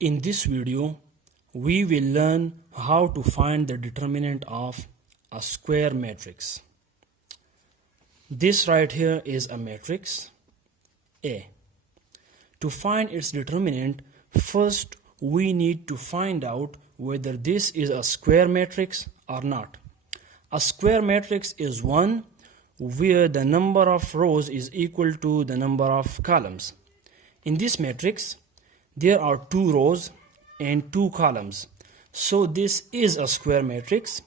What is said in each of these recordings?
In this video, we will learn how to find the determinant of a square matrix. This right here is a matrix A. To find its determinant, first we need to find out whether this is a square matrix or not. A square matrix is one where the number of rows is equal to the number of columns. In this matrix, there are 2 rows and 2 columns. So this is a square matrix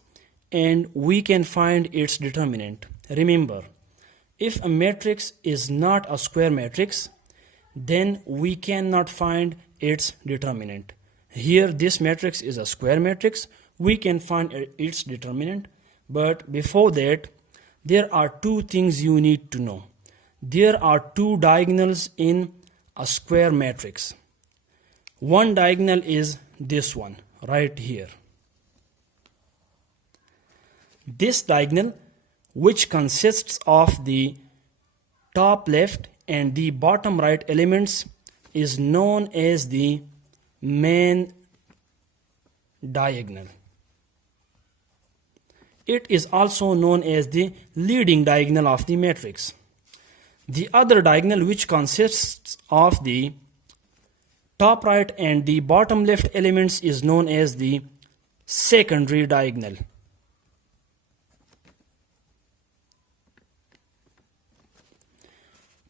and we can find its determinant. Remember, if a matrix is not a square matrix, then we cannot find its determinant. Here this matrix is a square matrix, we can find its determinant. But before that, there are 2 things you need to know. There are 2 diagonals in a square matrix. One diagonal is this one right here. This diagonal, which consists of the top left and the bottom right elements, is known as the main diagonal. It is also known as the leading diagonal of the matrix. The other diagonal, which consists of the top right and the bottom left elements, is known as the secondary diagonal.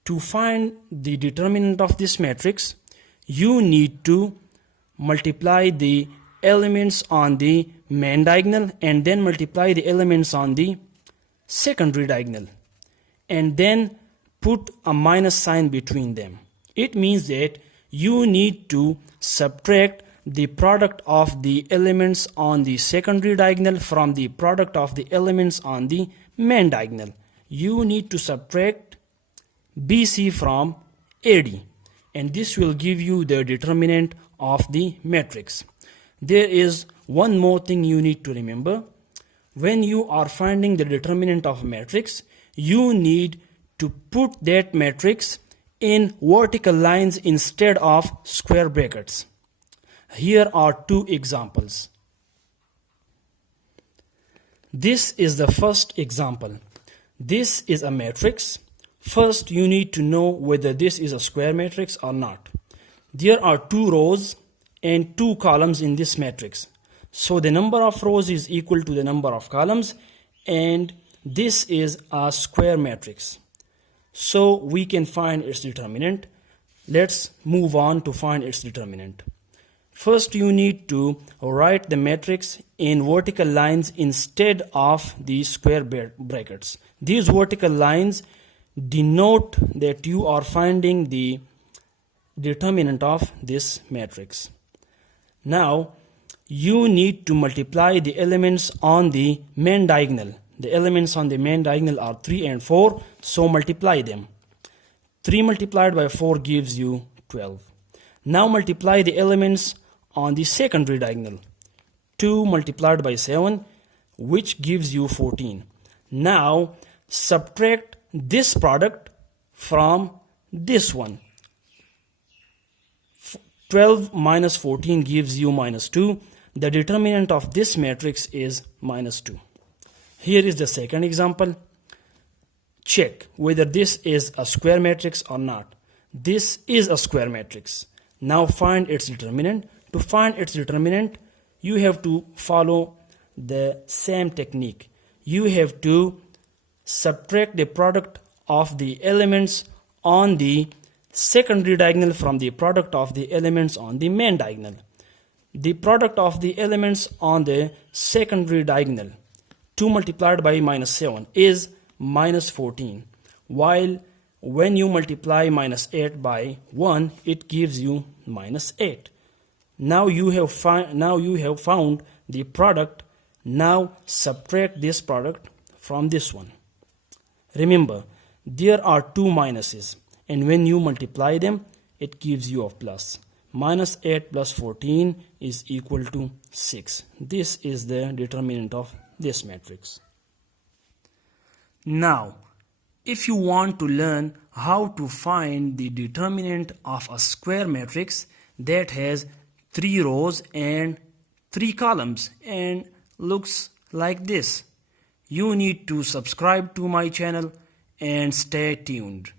To find the determinant of this matrix, you need to multiply the elements on the main diagonal and then multiply the elements on the secondary diagonal and then put a minus sign between them. It means that you need to subtract the product of the elements on the secondary diagonal from the product of the elements on the main diagonal. You need to subtract BC from AD, and this will give you the determinant of the matrix. There is one more thing you need to remember. When you are finding the determinant of a matrix, you need to put that matrix in vertical lines instead of square brackets. Here are 2 examples. This is the first example. This is a matrix. First, you need to know whether this is a square matrix or not. There are 2 rows and 2 columns in this matrix. So the number of rows is equal to the number of columns, and this is a square matrix. So we can find its determinant. Let's move on to find its determinant. First, you need to write the matrix in vertical lines instead of the square brackets. These vertical lines denote that you are finding the determinant of this matrix. Now, you need to multiply the elements on the main diagonal. The elements on the main diagonal are 3 and 4, so multiply them. 3 multiplied by 4 gives you 12. Now multiply the elements on the secondary diagonal. 2 multiplied by 7, which gives you 14. Now subtract this product from this one. 12 minus 14 gives you minus 2. The determinant of this matrix is minus 2. Here is the second example. Check whether this is a square matrix or not. This is a square matrix. Now find its determinant. To find its determinant, you have to follow the same technique. You have to subtract the product of the elements on the secondary diagonal from the product of the elements on the main diagonal. The product of the elements on the secondary diagonal, 2 multiplied by minus 7, is minus 14, while when you multiply minus 8 by 1, it gives you minus 8. Now you have found the product. Now subtract this product from this one. Remember, there are 2 minuses, and when you multiply them, it gives you a plus. Minus 8 plus 14 is equal to 6. This is the determinant of this matrix. Now, if you want to learn how to find the determinant of a square matrix that has 3 rows and 3 columns and looks like this. You need to subscribe to my channel and stay tuned.